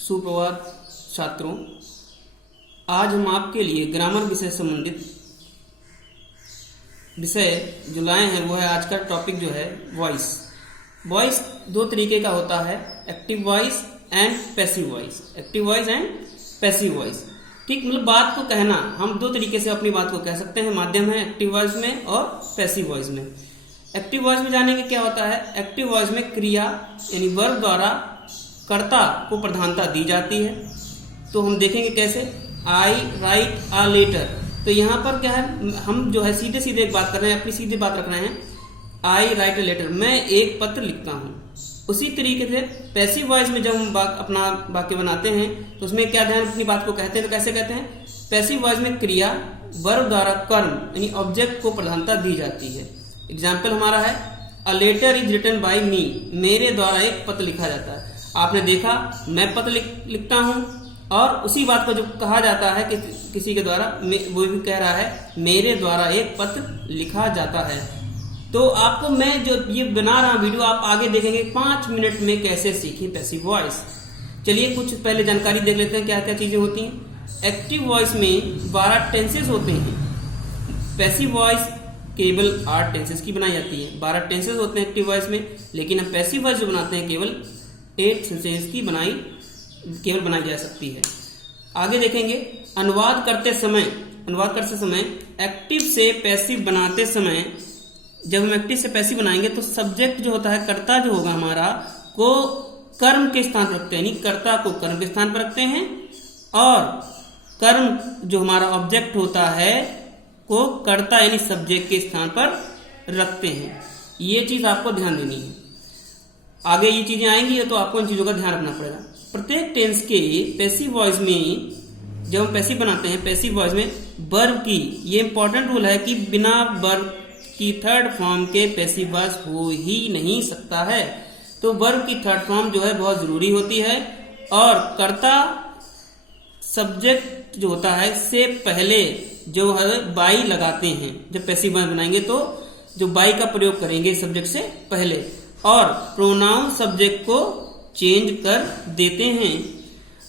सुप्रभात छात्रों, आज हम आपके लिए ग्रामर विषय संबंधित विषय जो लाए हैं वो है आज का टॉपिक जो है वॉइस। वॉइस दो तरीके का होता है, active voice and passive voice. Active voice and passive voice, ठीक, मतलब बात को कहना, हम दो तरीके से अपनी बात को कह सकते हैं। माध्यम है एक्टिव वॉइस में और पैसिव वॉइस में। एक्टिव वॉइस में जानेंगे क्या होता है। एक्टिव वॉइस में क्रिया यानी वर्ब द्वारा कर्ता को प्रधानता दी जाती है। तो हम देखेंगे कैसे। आई राइट अ लेटर, तो यहाँ पर क्या है, हम जो है सीधे सीधे एक बात कर रहे हैं, अपनी सीधे बात रख रहे हैं। आई राइट अ लेटर, मैं एक पत्र लिखता हूँ। उसी तरीके से पैसिव वॉइस में जब हम अपना वाक्य बनाते हैं तो उसमें क्या ध्यान अपनी बात को कहते हैं, तो कैसे कहते हैं। पैसिव वॉइस में क्रिया वर्ब द्वारा कर्म यानी ऑब्जेक्ट को प्रधानता दी जाती है। एग्जाम्पल हमारा है a letter is written by me, मेरे द्वारा एक पत्र लिखा जाता है। आपने देखा मैं पत्र लिखता हूं और उसी बात को जो कहा जाता है कि किसी के द्वारा, वो भी कह रहा है मेरे द्वारा एक पत्र लिखा जाता है। तो आपको मैं जो ये बना रहा हूं वीडियो, आप आगे देखेंगे 5 मिनट में कैसे सीखें पैसिव वॉइस। चलिए कुछ पहले जानकारी देख लेते हैं क्या क्या चीजें होती हैं। एक्टिव वॉइस में 12 टेंसेस होते हैं। पैसिव वॉइस केवल 8 टेंसेस की बनाई जाती है। 12 टेंसेस होते हैं एक्टिव वॉइस में, लेकिन हम पैसिव वॉइस जो बनाते हैं केवल 8 टेंसेस की बनाई जा सकती है। आगे देखेंगे अनुवाद करते समय एक्टिव से पैसिव बनाते समय, जब हम एक्टिव से पैसिव बनाएंगे तो सब्जेक्ट जो होता है, कर्ता जो होगा हमारा, को कर्म के स्थान पर रखते हैं, यानी कर्ता को कर्म के स्थान पर रखते हैं और कर्म जो हमारा ऑब्जेक्ट होता है को कर्ता यानी सब्जेक्ट के स्थान पर रखते हैं। ये चीज आपको ध्यान देनी है। आगे ये चीजें आएंगी तो आपको इन चीजों का ध्यान रखना पड़ेगा। प्रत्येक टेंस के पैसिव वॉइस में, जब हम पैसिव बनाते हैं, पैसिव वॉइस में वर्ब की, ये इंपॉर्टेंट रूल है कि बिना वर्ब की थर्ड फॉर्म के पैसिव वॉइस हो ही नहीं सकता है। तो वर्ब की थर्ड फॉर्म जो है बहुत जरूरी होती है और कर्ता सब्जेक्ट जो होता है से पहले जो है बाई लगाते हैं। जब पैसिव वॉइस बनाएंगे तो जो बाई का प्रयोग करेंगे सब्जेक्ट से पहले, और प्रोनाउन सब्जेक्ट को चेंज कर देते हैं।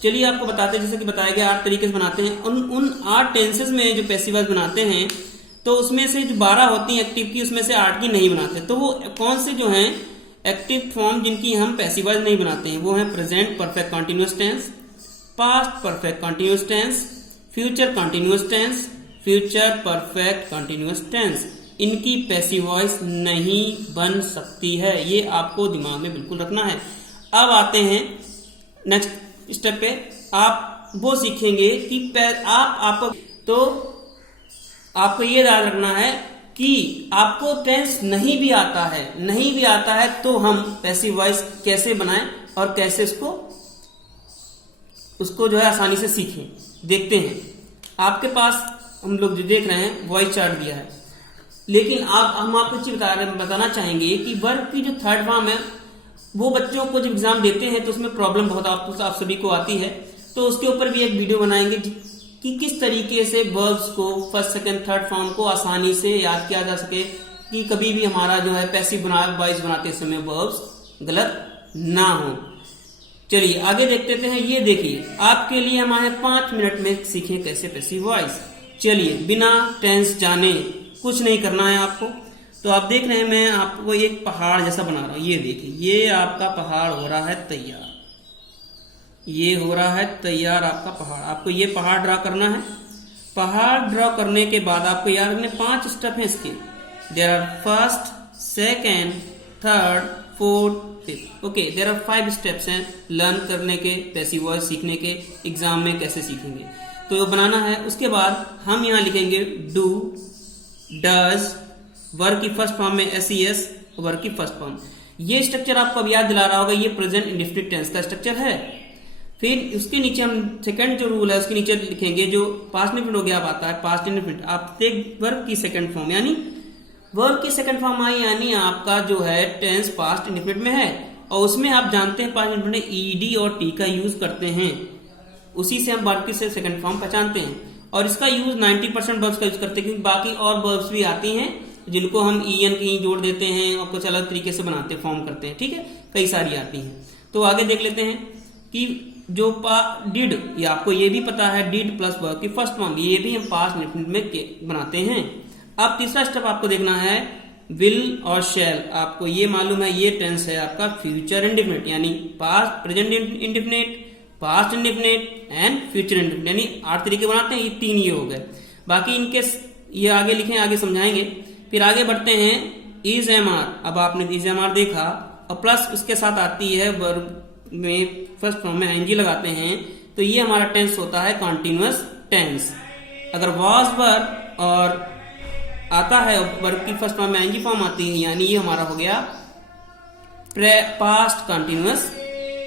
चलिए आपको बताते हैं, जैसे कि बताया गया 8 तरीके से बनाते हैं। उन 8 टेंसेस में जो पैसिव वॉइस बनाते हैं तो उसमें से जो 12 होती हैं एक्टिव की, उसमें से 8 की नहीं बनाते। तो वो कौन से जो हैं एक्टिव फॉर्म जिनकी हम पैसिव वॉइस नहीं बनाते हैं, वो है present perfect continuous tense, past perfect continuous tense, future continuous tense, future perfect continuous tense. इनकी पैसिव वॉइस नहीं बन सकती है, ये आपको दिमाग में बिल्कुल रखना है। अब आते हैं नेक्स्ट स्टेप पे। आप वो सीखेंगे कि आपको ये याद रखना है कि आपको टेंस नहीं भी आता है तो हम पैसिव वॉइस कैसे बनाएं और कैसे उसको जो है आसानी से सीखें। देखते हैं, आपके पास हम लोग जो देख रहे हैं वॉइस चार्ट दिया है, लेकिन हम आपको चीज बताना चाहेंगे कि वर्ब की जो थर्ड फॉर्म है, वो बच्चों को जब एग्जाम देते हैं तो उसमें प्रॉब्लम बहुत आप सभी को आती है। तो उसके ऊपर भी एक वीडियो बनाएंगे कि किस तरीके से वर्ब्स को फर्स्ट सेकंड थर्ड फॉर्म को आसानी से याद किया जा सके, कि कभी भी हमारा जो है पैसिव वॉइस बनाते समय वर्ब्स गलत ना हो। चलिए आगे देखते हैं। ये देखिए आपके लिए हमारे 5 मिनट में सीखें कैसे पैसिव वॉइस। चलिए बिना टेंस जाने कुछ नहीं करना है आपको। तो आप देख रहे हैं मैं आपको एक पहाड़ जैसा बना रहा हूं। ये देखिए, ये आपका पहाड़ हो रहा है तैयार, ये हो रहा है तैयार आपका पहाड़। आपको ये पहाड़ ड्रा करना है। पहाड़ ड्रा करने के बाद आपको याद रखना 5 स्टेप हैं इसके। There are first, second, third, fourth, fifth. Okay, there are 5 steps हैं लर्न करने के, पैसिव वॉइस सीखने के, एग्जाम में कैसे सीखेंगे। तो बनाना है। उसके बाद हम यहाँ लिखेंगे डू, डज, वर्ब की फर्स्ट फॉर्म में SES, वर्ब की फर्स्ट फॉर्म। ये स्ट्रक्चर आपको अब याद दिला रहा होगा, ये प्रेजेंट इंडेफिनिट टेंस का स्ट्रक्चर है। फिर उसके नीचे हम सेकंड जो रूल है उसके नीचे लिखेंगे जो पास्ट इंडेफिनिट हो गया, अब आता है पास्ट इंडेफिनिट। आप देख वर्ब की सेकंड फॉर्म, यानी वर्ब की सेकंड फॉर्म आई, यानी आपका जो है टेंस पास्ट इंडेफिनिट में है और उसमें आप जानते हैं पास्ट इंडेफिनिट में ED और T का यूज करते हैं। उसी से हम वर्ब की सेकंड फॉर्म पहचानते हैं और इसका यूज 90% वर्ब्स का यूज करते हैं, क्योंकि बाकी और वर्ब्स भी आती हैं जिनको हम EN कहीं जोड़ देते हैं और कुछ अलग तरीके से बनाते फॉर्म करते हैं। ठीक है, कई सारी आती हैं। तो आगे देख लेते हैं कि जो डिड, ये आपको ये भी पता है, डिड प्लस वर्ब की फर्स्ट फॉर्म, ये भी हम पास्ट इंडेफिनिट में बनाते हैं। अब तीसरा स्टेप आपको देखना है विल और शैल। आपको ये मालूम है ये टेंस है आपका फ्यूचर इंडेफिनिट, यानी past present indefinite, past indefinite and future indefinite, यानी 8 तरीके बनाते हैं। ये 3 ये हो गए। बाकी इनके ये आगे लिखें, आगे समझाएंगे। फिर आगे बढ़ते हैं इज एम आर। अब आपने इज एम आर देखा और प्लस उसके साथ आती है वर्ब में फर्स्ट फॉर्म में आईएनजी लगाते हैं, तो ये हमारा टेंस होता है कॉन्टिन्यूअस टेंस। अगर वॉज वर्ब और आता है वर्ब की फर्स्ट फॉर्म में आईएनजी फॉर्म आती है, यानी ये हमारा हो गया पास्ट कॉन्टिन्यूअस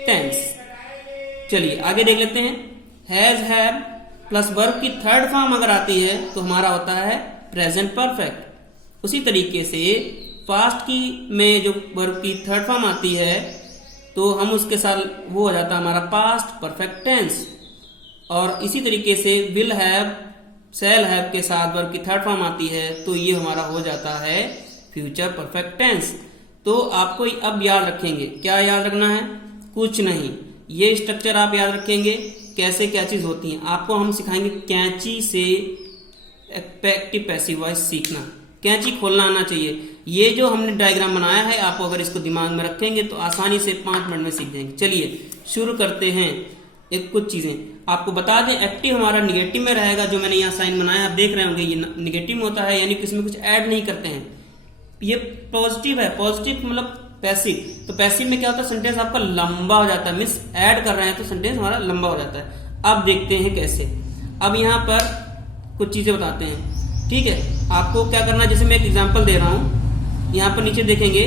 टेंस। चलिए आगे देख लेते हैं। हैज हैव प्लस वर्ब की थर्ड फॉर्म अगर आती है तो हमारा होता है प्रेजेंट परफेक्ट। उसी तरीके से पास्ट की में जो वर्ब की थर्ड फॉर्म आती है तो हम उसके साथ वो हो जाता है हमारा पास्ट परफेक्ट टेंस। और इसी तरीके से विल हैव शैल हैव के साथ वर्ब की थर्ड फॉर्म आती है तो ये हमारा हो जाता है फ्यूचर परफेक्ट टेंस। तो आपको अब याद रखेंगे, क्या याद रखना है? कुछ नहीं, ये स्ट्रक्चर आप याद रखेंगे कैसे क्या चीज होती है। आपको हम सिखाएंगे कैंची से एक्टिव पैसिव वॉइस सीखना, कैंची खोलना आना चाहिए। ये जो हमने डायग्राम बनाया है आपको अगर इसको दिमाग में रखेंगे तो आसानी से 5 मिनट में सीख जाएंगे। चलिए शुरू करते हैं। एक कुछ चीजें आपको बता दें, एक्टिव हमारा निगेटिव में रहेगा। जो मैंने यहाँ साइन बनाया आप देख रहे होंगे ये निगेटिव में होता है, यानी कि इसमें कुछ ऐड नहीं करते हैं। ये पॉजिटिव है, पॉजिटिव मतलब पैसिव। तो पैसिव में क्या होता है, सेंटेंस आपका लंबा हो जाता है, मीन्स ऐड कर रहे हैं तो सेंटेंस हमारा लंबा हो जाता है। अब देखते हैं कैसे। अब यहाँ पर कुछ चीजें बताते हैं, ठीक है। आपको क्या करना है, जैसे मैं एक एग्जांपल दे रहा हूं, यहाँ पर नीचे देखेंगे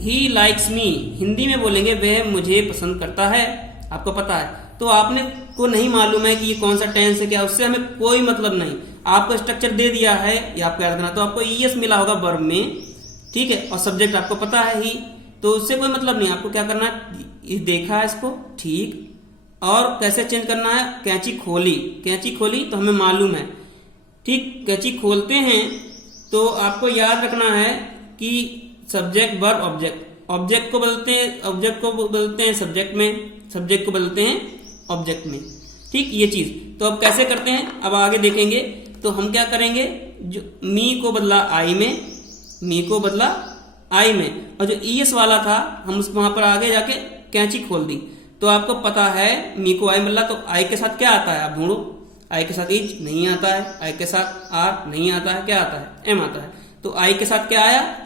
ही लाइक्स मी, हिंदी में बोलेंगे वह मुझे पसंद करता है, आपको पता है। तो आपने को नहीं मालूम है कि ये कौन सा टेंस है क्या, उससे हमें कोई मतलब नहीं। आपको स्ट्रक्चर दे दिया है ये आपको याद करना। तो आपको ईएस मिला होगा वर्ब में, ठीक है, और सब्जेक्ट आपको पता है ही, तो उससे कोई मतलब नहीं। आपको क्या करना है, देखा है इसको, ठीक, और कैसे चेंज करना है, कैंची खोली, कैंची खोली तो हमें मालूम है, ठीक। कैंची खोलते हैं तो आपको याद रखना है कि सब्जेक्ट वर्ब ऑब्जेक्ट, ऑब्जेक्ट को बदलते हैं, ऑब्जेक्ट को बदलते हैं सब्जेक्ट में, सब्जेक्ट को बदलते हैं ऑब्जेक्ट में, ठीक, ये चीज। तो अब कैसे करते हैं अब आगे देखेंगे। तो हम क्या करेंगे, जो मी को बदला आई में, मी को बदला आई में, और जो ईएस वाला था हम उस वहां पर आगे जाके कैंची खोल दी। तो आपको पता है मी को आई बदला, तो आई के साथ क्या आता है आप ढूंढो। आई के साथ इज नहीं आता है, आई के साथ आर नहीं आता है, क्या आता है, एम आता है। तो आई के साथ क्या आया,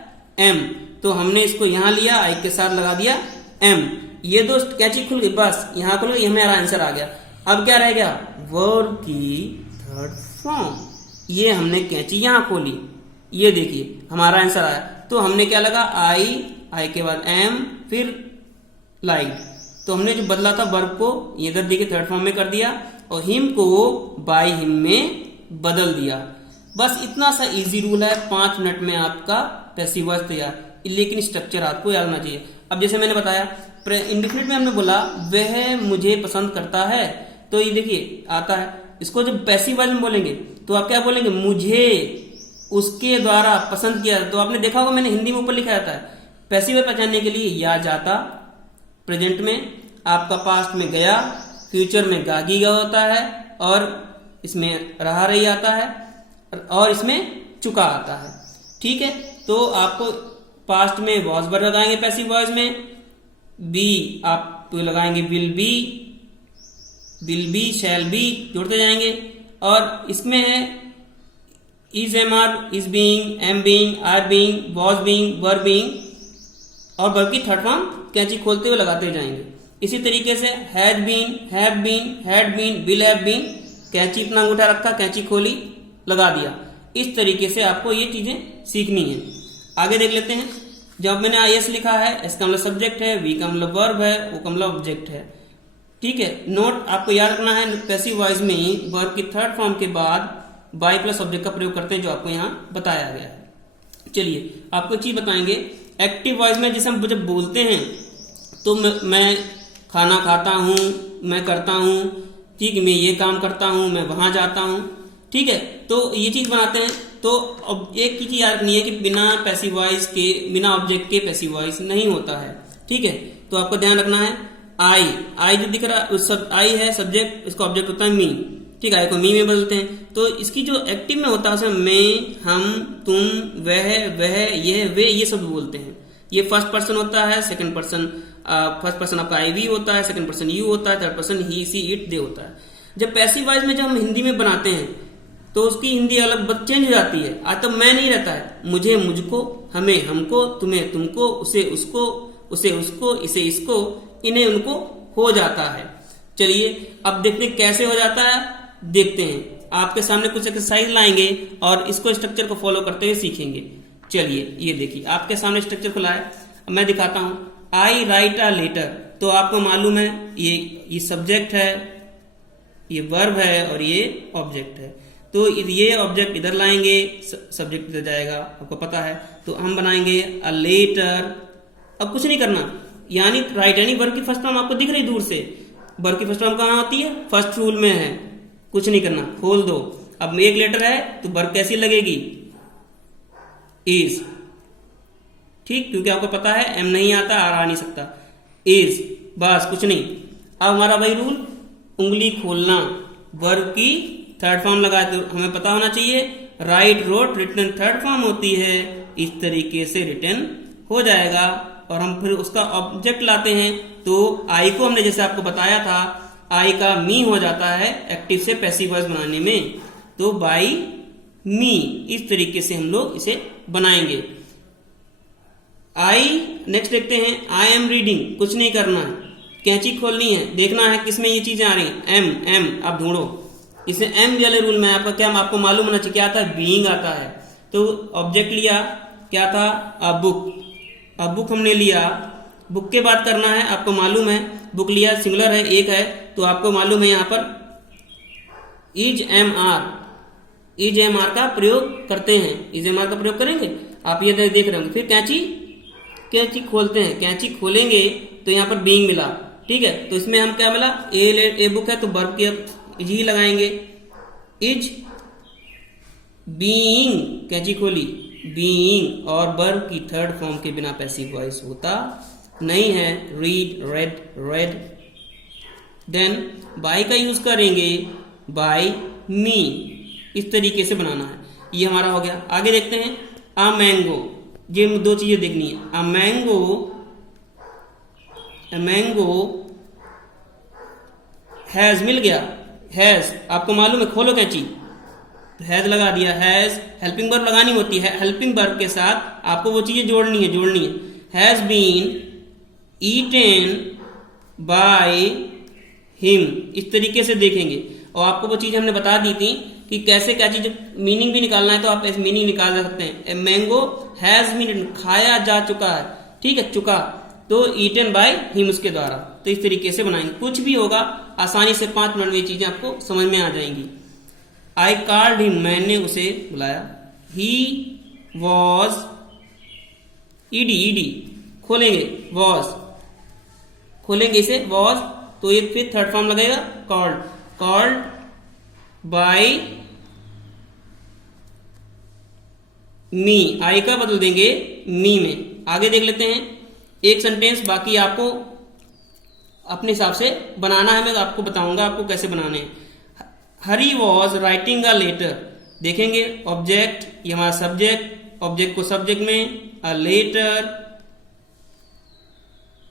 एम। तो हमने इसको यहां लिया, आई के साथ लगा दिया एम। ये दो कैंची खुल गई, बस यहां खुल गई, हमारा आंसर आ गया। अब क्या रह गया, वर्ब की थर्ड फॉर्म, ये हमने कैंची यहां खोली, ये देखिए हमारा आंसर आया। तो हमने क्या लगा, आई के बाद एम, फिर लाइक। तो हमने जो बदला था वर्ब को ये इधर देखिए थर्ड फॉर्म में कर दिया, और हिम को बाय हिम में बदल दिया। बस इतना सा इजी रूल है, 5 मिनट में आपका पैसिव वॉइस तैयार। लेकिन स्ट्रक्चर आपको याद होना चाहिए। अब जैसे मैंने बताया इंडेफिनिट में हमने बोला वह मुझे पसंद करता है, तो ये देखिए आता है। इसको जब पैसिव वॉइस में बोलेंगे तो आप क्या बोलेंगे, मुझे उसके द्वारा पसंद किया। तो आपने देखा होगा मैंने हिंदी में ऊपर लिखा रहता है, पैसिव वॉइस पहचानने के लिए या जाता, प्रेजेंट में आपका पास्ट में गया, फ्यूचर में गागी गया होता है, और इसमें रहा रही आता है, और इसमें चुका आता है, ठीक है। तो आपको पास्ट में वॉज वर्ब लगाएंगे पैसिव वॉइस में, बी आप लगाएंगे विल बी, शैल बी, जोड़ते जाएंगे। और इसमें है is am are, is being, am being, are being, was being, were being, और वर्ब की थर्ड फॉर्म कैंची खोलते हुए लगाते जाएंगे। इसी तरीके से had been, have been, had been, will have been, कैंची इतना अंगूठा रखा, कैंची खोली, लगा दिया। इस तरीके से आपको ये चीजें सीखनी है। आगे देख लेते हैं। जब मैंने आईएस लिखा है, एस का मतलब सब्जेक्ट है, वी का मतलब वर्ब है, ओ का मतलब ऑब्जेक्ट है, ठीक है। नोट आपको याद रखना है, पैसिव वॉइस में वर्ब की थर्ड फॉर्म के बाद बाय प्लस ऑब्जेक्ट का प्रयोग करते हैं, जो आपको यहाँ बताया गया है। चलिए आपको चीज बताएंगे। एक्टिव वॉइस में जैसे हम जब बोलते हैं तो मैं खाना खाता हूँ, मैं करता हूँ, ठीक है, मैं ये काम करता हूँ, मैं वहां जाता हूँ, ठीक है। तो ये चीज बनाते हैं। तो अब एक चीज याद रखनी है कि बिना पैसिव वॉइस के, बिना ऑब्जेक्ट के पैसिव वॉइस नहीं होता है, ठीक है। तो आपको ध्यान रखना है। आई जो दिख रहा है उस सब आई है सब्जेक्ट, इसका ऑब्जेक्ट होता है मी। ठीक है, आई को मी में बदलते हैं। तो इसकी जो एक्टिव में होता है उसमें मैं, हम, तुम, वह, यह, वे, ये सब बोलते हैं। ये फर्स्ट पर्सन होता है, सेकंड पर्सन फर्स्ट पर्सन आपका आई वी होता है, सेकंड पर्सन यू होता है, third person he, she, it, they होता है। जब पैसिव वॉइस में जब हम हिंदी में बनाते हैं तो उसकी हिंदी अलग चेंज हो जाती है। आज तो मैं नहीं रहता है, मुझे मुझको, हमें हमको, तुम्हें तुमको, उसे उसको, उसे उसको, इसे इसको, इन्हें उनको हो जाता है। चलिए अब देखते हैं कैसे हो जाता है, देखते हैं। आपके सामने कुछ एक्सरसाइज लाएंगे और इसको स्ट्रक्चर को फॉलो करते हुए सीखेंगे। चलिए ये देखिए आपके सामने स्ट्रक्चर खुला है, मैं दिखाता हूं। आई राइट अ लेटर, तो आपको मालूम है ये सब्जेक्ट है, ये वर्ब है और ये ऑब्जेक्ट है। तो ये ऑब्जेक्ट इधर लाएंगे, सब्जेक्ट इधर जाएगा, आपको पता है। तो हम बनाएंगे अ लेटर। अब कुछ नहीं करना, यानी राइट यानी वर्ब की फर्स्ट फॉर्म आपको दिख रही दूर से। वर्ब की फर्स्ट फॉर्म कहाँ होती है? फर्स्ट रूल में है। कुछ नहीं करना, खोल दो। अब एक लेटर है तो वर्ब कैसी लगेगी? इज। ठीक, क्योंकि आपको पता है एम नहीं आता, आर आ नहीं सकता। इज, बस कुछ नहीं। अब हमारा वही रूल, उंगली खोलना। वर्ब की थर्ड फॉर्म लगाए तो हमें पता होना चाहिए write, wrote, written third form होती है। इस तरीके से रिटन हो जाएगा। और हम फिर उसका ऑब्जेक्ट लाते हैं तो आई को हमने जैसे आपको बताया था, आई का मी हो जाता है एक्टिव से पैसिव वॉइस बनाने में। तो बाई मी, इस तरीके से हम लोग इसे बनाएंगे। आई नेक्स्ट देखते हैं, आई एम रीडिंग। कुछ नहीं करना है, कैंची खोलनी है, देखना है किसमें ये चीजें आ रही हैं। एम, एम आप ढूंढो। इसे एम वाले रूल में आपका क्या आपको मालूम होना चाहिए क्या आता है? बीइंग आता है। तो ऑब्जेक्ट लिया, क्या था? A book. अब बुक हमने लिया, बुक के बात करना है, आपको मालूम है। बुक लिया, सिंगुलर है, एक है, तो आपको मालूम है यहां पर is am are, is am are का प्रयोग करते हैं। इज एम आर का प्रयोग करेंगे, आप ये देख रहे होंगे। फिर कैंची खोलते हैं, कैंची खोलेंगे तो यहां पर बीइंग मिला। ठीक है, तो इसमें हम क्या मिला? ए बुक है तो वर्ब की जी लगाएंगे। इज बीइंग, कैंची खोली, बीइंग, और वर्ब की थर्ड फॉर्म के बिना पैसिव वॉइस होता नहीं है। Read, read, read. Then by का यूज करेंगे, बाय मी। इस तरीके से बनाना है। ये हमारा हो गया। आगे देखते हैं, अ मैंगो। ये दो चीजें देखनी है। अ मैंगो हैज मिल गया। हैज आपको मालूम है, खोलो कैंची, हैज लगा दिया। हैज हेल्पिंग वर्ब लगानी होती है, हेल्पिंग वर्ब के साथ आपको वो चीजें जोड़नी है। Has been eaten by him, इस तरीके से देखेंगे। और आपको वो चीजें हमने बता दी थी कि कैसे क्या चीज मीनिंग भी निकालना है, तो आप ऐसे मीनिंग निकाल सकते हैं। मैंगो हैज बीन, खाया जा चुका है। ठीक है, चुका, तो ईटन बाय हिम उसके द्वारा। तो इस तरीके से बनाएंगे। कुछ भी होगा आसानी से 5 मिनट में ये चीजें आपको समझ में आ जाएंगी। आई कॉल्ड हिम, मैंने उसे बुलाया। ही वॉज, ईडी खोलेंगे, वॉज खोलेंगे इसे, वॉज, तो ये फिर थर्ड फॉर्म लगेगा कॉल्ड। कॉल्ड बाय मी, आई का बदल देंगे मी में। आगे देख लेते हैं एक सेंटेंस, बाकी आपको अपने हिसाब से बनाना है। मैं आपको बताऊंगा आपको कैसे बनाने हैं। हरी वॉज राइटिंग अ लेटर। देखेंगे ऑब्जेक्ट, ये हमारा सब्जेक्ट, ऑब्जेक्ट को सब्जेक्ट में, अ लेटर,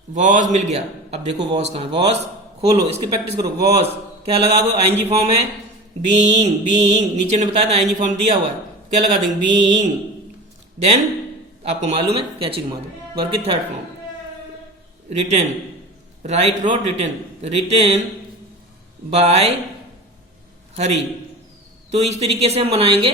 वॉज मिल गया। अब देखो वॉज कहां, वॉज खोलो, इसकी प्रैक्टिस करो। वॉज क्या लगा दो? आईएनजी फॉर्म है। बीइंग नीचे ने बताया था आईएनजी फॉर्म दिया हुआ है, क्या लगा देंगे? बीइंग। देन आपको मालूम है क्या चीज मालूम, वर्ब की third form. Written, write, wrote, written, written by Hari. तो इस तरीके से हम बनाएंगे।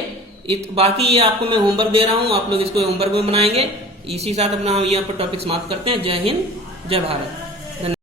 बाकी ये आपको मैं होमवर्क दे रहा हूं, आप लोग इसको होमवर्क में बनाएंगे। इसी साथ अपना हम यहाँ पर टॉपिक समाप्त करते हैं। जय हिंद, जय भारत।